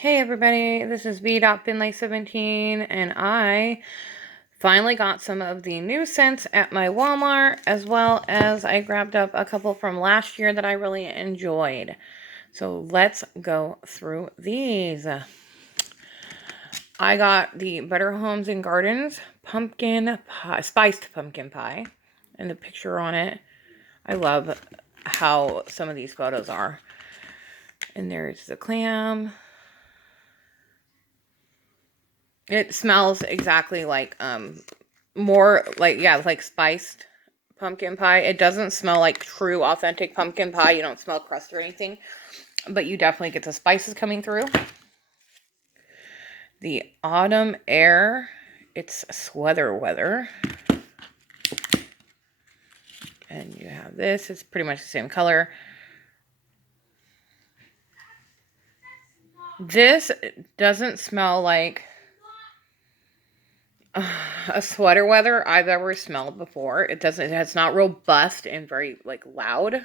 Hey everybody, this is B.Finlay17 and I finally got some of the new scents at my Walmart, as well as I grabbed up a couple from last year that I really enjoyed. So let's go through these. I got the Better Homes and Gardens pumpkin pie, spiced pumpkin pie, and the picture on it. I love how some of these photos are. And there's the clam. It smells exactly like, more like, yeah, like spiced pumpkin pie. It doesn't smell like true, authentic pumpkin pie. You don't smell crust or anything, but you definitely get the spices coming through. The autumn air, it's sweater weather. And you have this, it's pretty much the same color. This doesn't smell like a sweater weather I've ever smelled before. It's not robust and very like loud.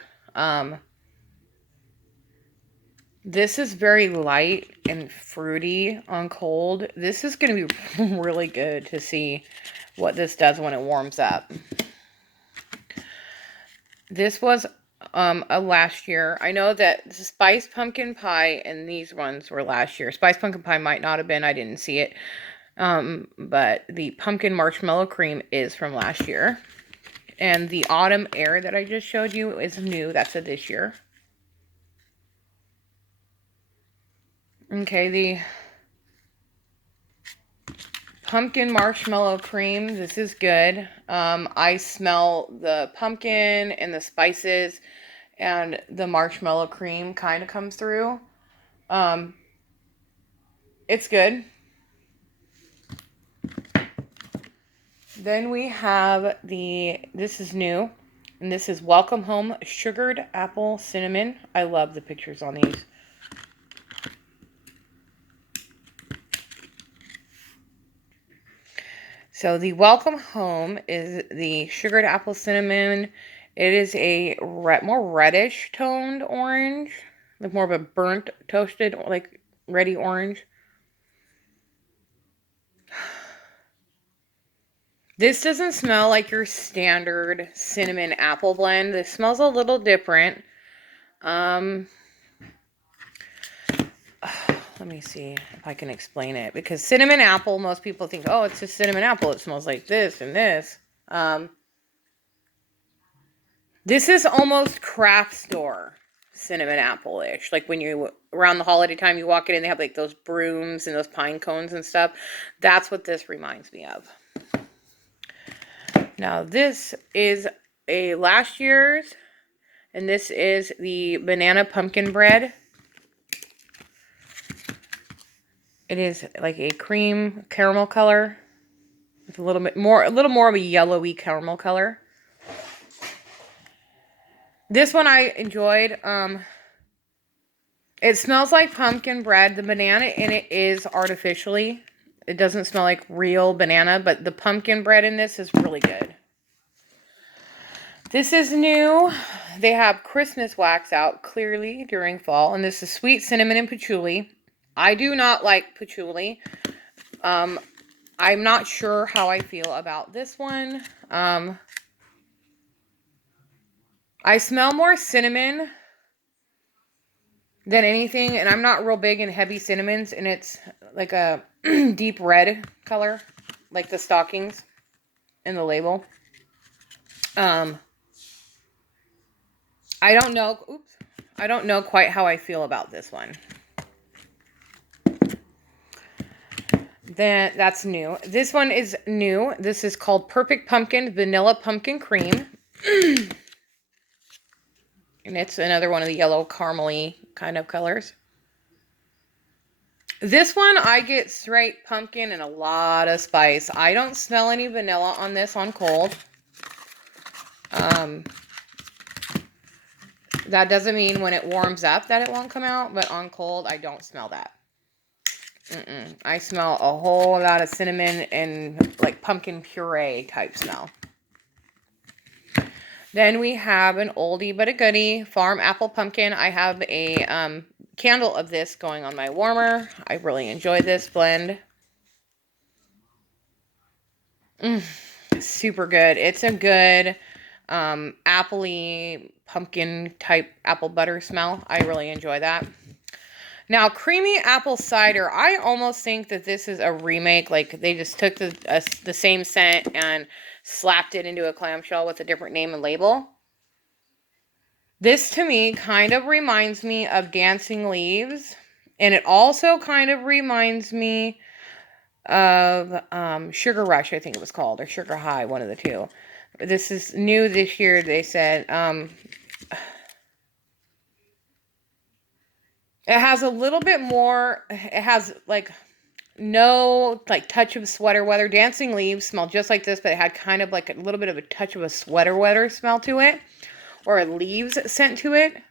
This is very light and fruity on cold. This is going to be really good to see what this does when it warms up. This was a last year. I know that the spiced pumpkin pie and these ones were last year. Spiced pumpkin pie might not have been. I didn't see it. But the pumpkin marshmallow cream is from last year. And the autumn air that I just showed you is new. That's a this year. Okay, the pumpkin marshmallow cream. This is good. I smell the pumpkin and the spices, and the marshmallow cream kind of comes through. It's good. Then we have this is new, and this is Welcome Home Sugared Apple Cinnamon. I love the pictures on these. So the Welcome Home is the Sugared Apple Cinnamon. It is a more reddish toned orange, like more of a burnt, toasted, like ready orange. This doesn't smell like your standard cinnamon apple blend. This smells a little different. Let me see if I can explain it. Because cinnamon apple, most people think, oh, it's just cinnamon apple. It smells like this and this. This is almost craft store cinnamon apple-ish. Like when you, around the holiday time, you walk in and they have like those brooms and those pine cones and stuff. That's what this reminds me of. Now, this is a last year's, and this is the banana pumpkin bread. It is like a cream caramel color with a little more of a yellowy caramel color. This one I enjoyed. It smells like pumpkin bread. The banana in it is artificially. It doesn't smell like real banana, but the pumpkin bread in this is really good. This is new. They have Christmas wax out clearly during fall, and this is sweet cinnamon and patchouli. I do not like patchouli. I'm not sure how I feel about this one. I smell more cinnamon than anything, and I'm not real big in heavy cinnamons, and it's like a deep red color, like the stockings in the label. I don't know. Oops. I don't know quite how I feel about this one. Then that's new. This one is new. This is called Perfect Pumpkin Vanilla Pumpkin Cream. And it's another one of the yellow caramely kind of colors. This one, I get straight pumpkin and a lot of spice. I don't smell any vanilla on this on cold. That doesn't mean when it warms up that it won't come out, but on cold, I don't smell that. I smell a whole lot of cinnamon and like pumpkin puree type smell. Then we have an oldie but a goodie, Farm Apple Pumpkin. I have a candle of this going on my warmer. I really enjoy this blend. Super good. It's a good appley pumpkin type apple butter smell. I really enjoy that. Now, creamy apple cider, I almost think that this is a remake. Like, they just took the same scent and slapped it into a clamshell with a different name and label. This, to me, kind of reminds me of Dancing Leaves. And it also kind of reminds me of Sugar Rush, I think it was called, or Sugar High, one of the two. This is new this year, they said. It has a little bit more, it has like no like touch of sweater weather. Dancing Leaves smelled just like this, but it had kind of like a little bit of a touch of a sweater weather smell to it, or a leaves scent to it.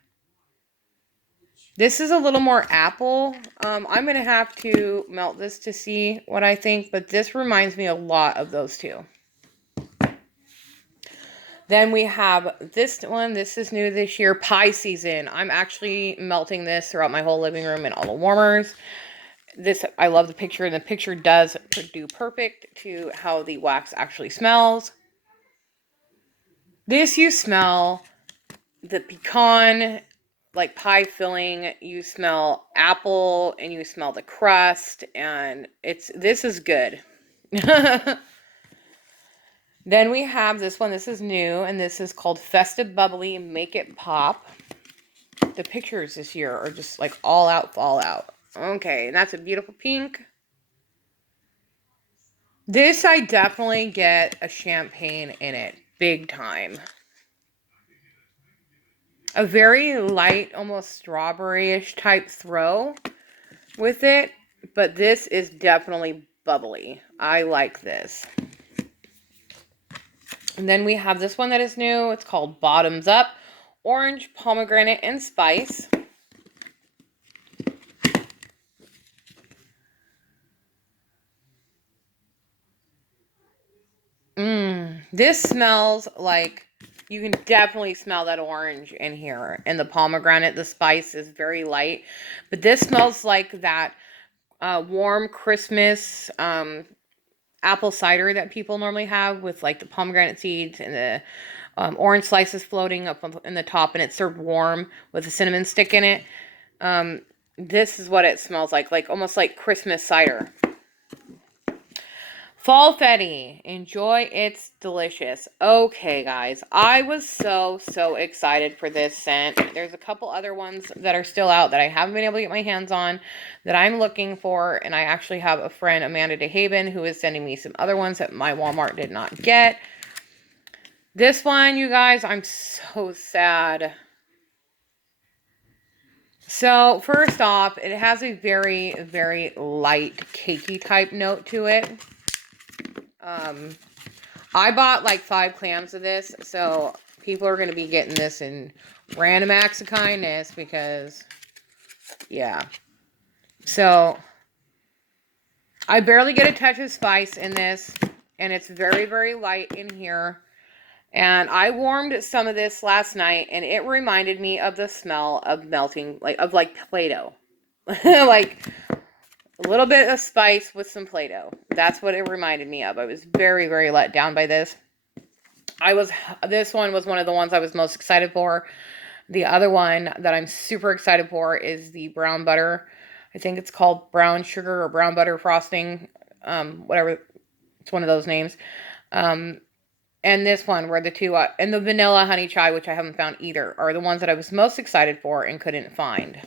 This is a little more apple. I'm going to have to melt this to see what I think, but this reminds me a lot of those two. Then we have this one. This is new this year, Pie Season. I'm actually melting this throughout my whole living room and all the warmers. This, I love the picture, and the picture does do perfect to how the wax actually smells. This, you smell the pecan, like pie filling, you smell apple, and you smell the crust, and this is good. Then we have this one. This is new, and this is called Festive Bubbly Make It Pop. The pictures this year are just like all out fallout. Okay, and that's a beautiful pink. This, I definitely get a champagne in it, big time. A very light, almost strawberry-ish type throw with it, but this is definitely bubbly. I like this. And then we have this one that is new. It's called Bottoms Up, Orange, Pomegranate, and Spice. This smells like, you can definitely smell that orange in here. And the pomegranate, the spice is very light. But this smells like that warm Christmas apple cider that people normally have with like the pomegranate seeds and the orange slices floating up in the top, and it's served warm with a cinnamon stick in it. This is what it smells like almost like Christmas cider. Fall Fetty. Enjoy, it's delicious. Okay, guys. I was so excited for this scent. There's a couple other ones that are still out that I haven't been able to get my hands on that I'm looking for. And I actually have a friend, Amanda DeHaven, who is sending me some other ones that my Walmart did not get. This one, you guys, I'm so sad. So, first off, it has a very, very light, cakey type note to it. I bought like 5 clams of this, so people are going to be getting this in random acts of kindness because, yeah. So, I barely get a touch of spice in this, and it's very, very light in here. And I warmed some of this last night, and it reminded me of the smell of melting, like Play-Doh. Like a little bit of spice with some Play-Doh. That's what it reminded me of. I was very, very let down by this. This one was one of the ones I was most excited for. The other one that I'm super excited for is the brown butter. I think it's called brown sugar or brown butter frosting. Whatever. It's one of those names. And this one were the two, and the vanilla honey chai, which I haven't found either, are the ones that I was most excited for and couldn't find.